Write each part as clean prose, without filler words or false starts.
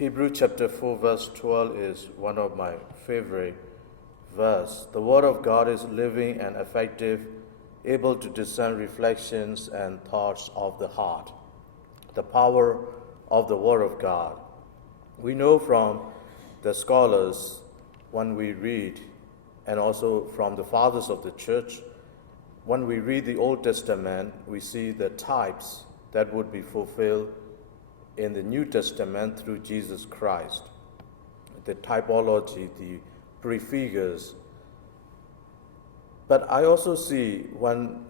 Hebrew chapter 4 verse 12 is one of my favorite verse. The word of God is living and effective, able to discern reflections and thoughts of the heart. The power of the word of God. We know from the scholars when we read, and also from the fathers of the church, when we read the Old Testament, we see the types that would be fulfilled in the New Testament through Jesus Christ. The typology, the prefigures. But I also see when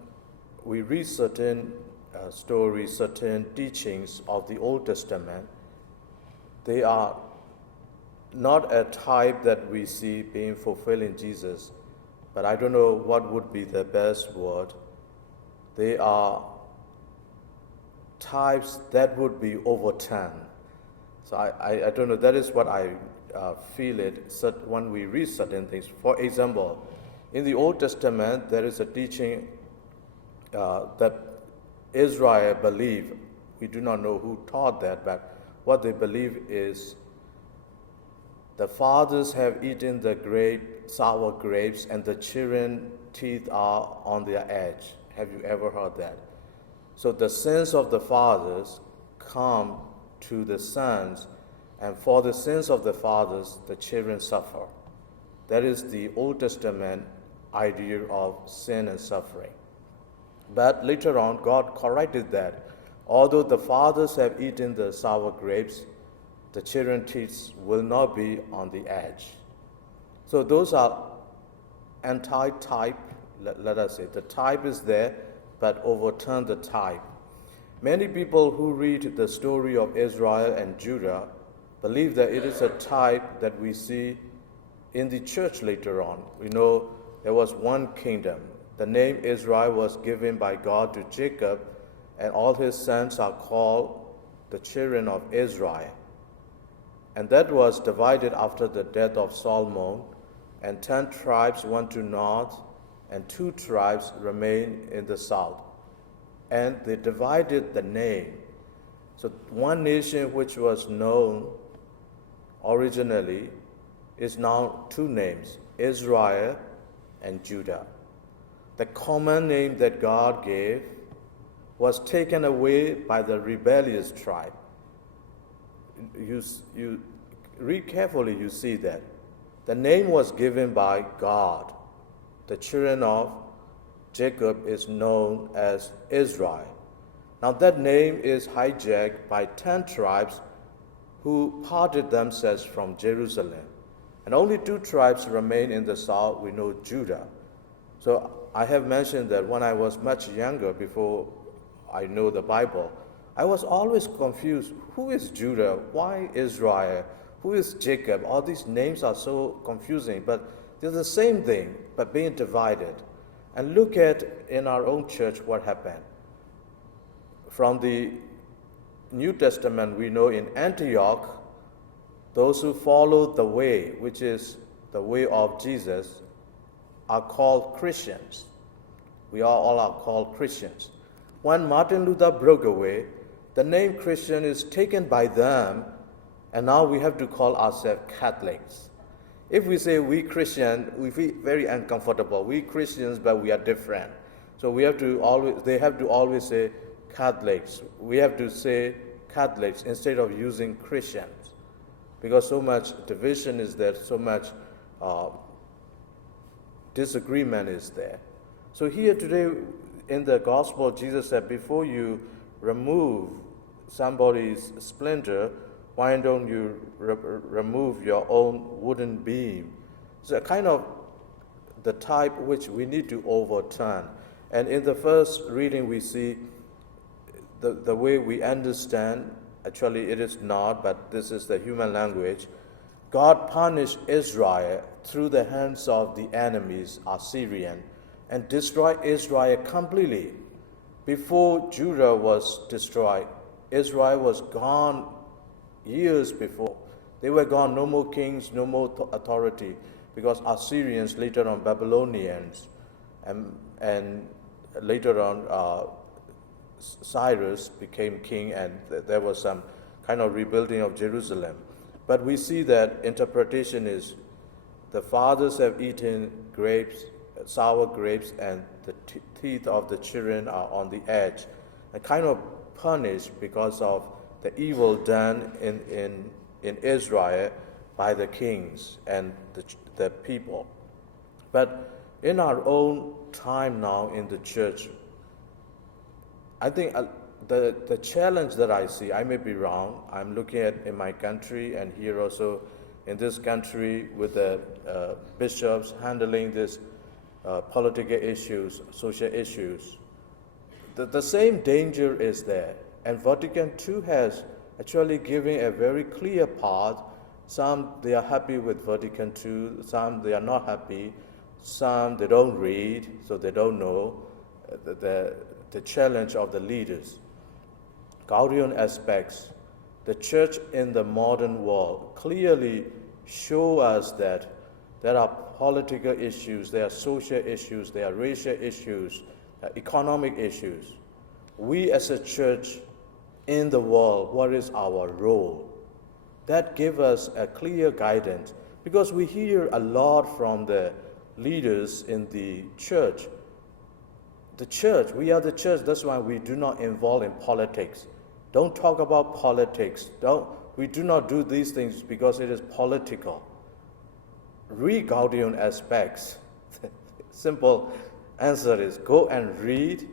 we read certain stories, certain teachings of the Old Testament, they are not a type that we see being fulfilled in Jesus, but I don't know what would be the best word. They are types that would be overturned. So I don't know, that is what I feel it when we read certain things. For example, in the Old Testament, there is a teaching that Israel believe. We do not know who taught that, but what they believe is the fathers have eaten the sour grapes, and the children's teeth are on their edge. Have you ever heard that? So the sins of the fathers come to the sons, and for the sins of the fathers, the children suffer. That is the Old Testament idea of sin and suffering. But later on, God corrected that. Although the fathers have eaten the sour grapes, the children's teeth will not be on the edge. So those are anti-type, let us say. The type is there, but overturn the type. Many people who read the story of Israel and Judah believe that it is a type that we see in the church later on. We know there was one kingdom. The name Israel was given by God to Jacob, and all his sons are called the children of Israel. And that was divided after the death of Solomon, and 10 tribes went to north, and 2 tribes remained in the south. And they divided the name. So one nation which was known originally is now 2 names, Israel and Judah. The common name that God gave was taken away by the rebellious tribe. You read carefully, you see that. The name was given by God. The children of Jacob is known as Israel. Now that name is hijacked by 10 tribes who parted themselves from Jerusalem. And only 2 tribes remain in the south. We know Judah. So I have mentioned that when I was much younger, before I know the Bible, I was always confused. Who is Judah? Why Israel? Who is Jacob? All these names are so confusing, but they're the same thing, but being divided. And look at in our own church what happened. From the New Testament, we know in Antioch, those who followed the way, which is the way of Jesus, are called Christians. We all are called Christians. When Martin Luther broke away, the name Christian is taken by them, and now we have to call ourselves Catholics. If we say we Christian, we feel very uncomfortable. We Christians, but we are different. So they have to always say Catholics. We have to say Catholics instead of using Christians, because so much division is there, so much disagreement is there. So here today in the gospel, Jesus said, before you remove somebody's splinter, why don't you remove your own wooden beam? So kind of the type which we need to overturn. And in the first reading, we see the way we understand, actually it is not, but this is the human language. God punished Israel through the hands of the enemies, Assyrian, and destroyed Israel completely. Before Judah was destroyed, Israel was gone years before. They were gone, no more kings, no more authority, because Assyrians, later on Babylonians, and later on Cyrus became king, and there was some kind of rebuilding of Jerusalem. But we see that interpretation is the fathers have eaten grapes, sour grapes, and the teeth of the children are on the edge, and kind of punished because of the evil done in Israel by the kings and the people. But in our own time now in the church, I think the challenge that I see, I may be wrong, I'm looking at in my country and here also in this country with the bishops handling these political issues, social issues. The same danger is there. And Vatican II has actually given a very clear path. Some they are happy with Vatican II, some they are not happy, some they don't read, so they don't know the challenge of the leaders. Gaudian aspects, the church in the modern world clearly show us that there are political issues, there are social issues, there are racial issues, economic issues. We as a church in the world, what is our role? That gives us a clear guidance because we hear a lot from the leaders in the church. The church, we are the church, that's why we do not involve in politics. Don't talk about politics. We do not do these things because it is political. Read Gaudian aspects. Simple answer is go and read,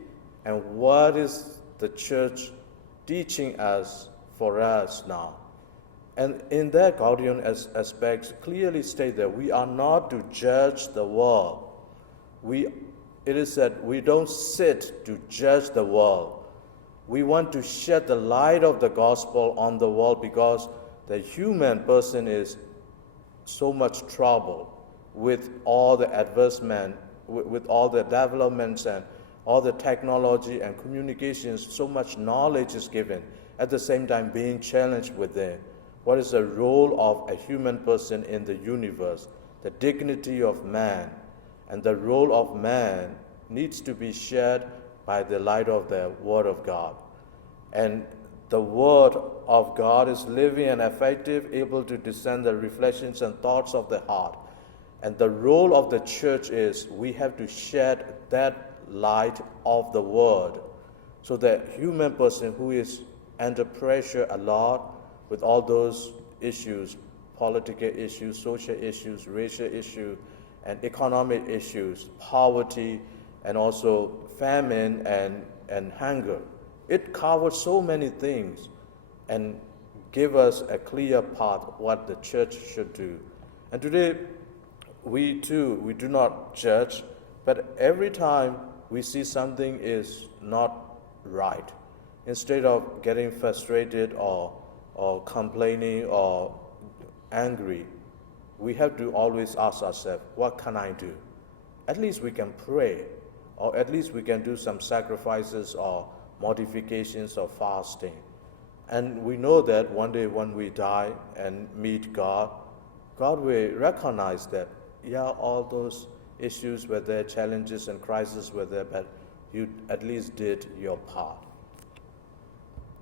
and what is the church teaching us for us now? And in that Gaudian aspects clearly state that we are not to judge the world. It is said we don't sit to judge the world. We want to shed the light of the gospel on the world because the human person is so much trouble with all the advancement, with all the developments and all the technology and communications. So much knowledge is given, at the same time being challenged within. What is the role of a human person in the universe? The dignity of man. And the role of man needs to be shared by the light of the Word of God. And the Word of God is living and effective, able to discern the reflections and thoughts of the heart. And the role of the church is we have to shed that light of the Word so that human person who is under pressure a lot with all those issues, political issues, social issues, racial issues, and economic issues, poverty, and also famine and hunger. It covers so many things and give us a clear path what the church should do. And today, we do not judge, but every time we see something is not right, instead of getting frustrated or complaining or angry, we have to always ask ourselves, what can I do? At least we can pray, or at least we can do some sacrifices or modifications or fasting. And we know that one day when we die and meet God, God will recognize that, yeah, all those issues were there, challenges and crises were there, but you at least did your part.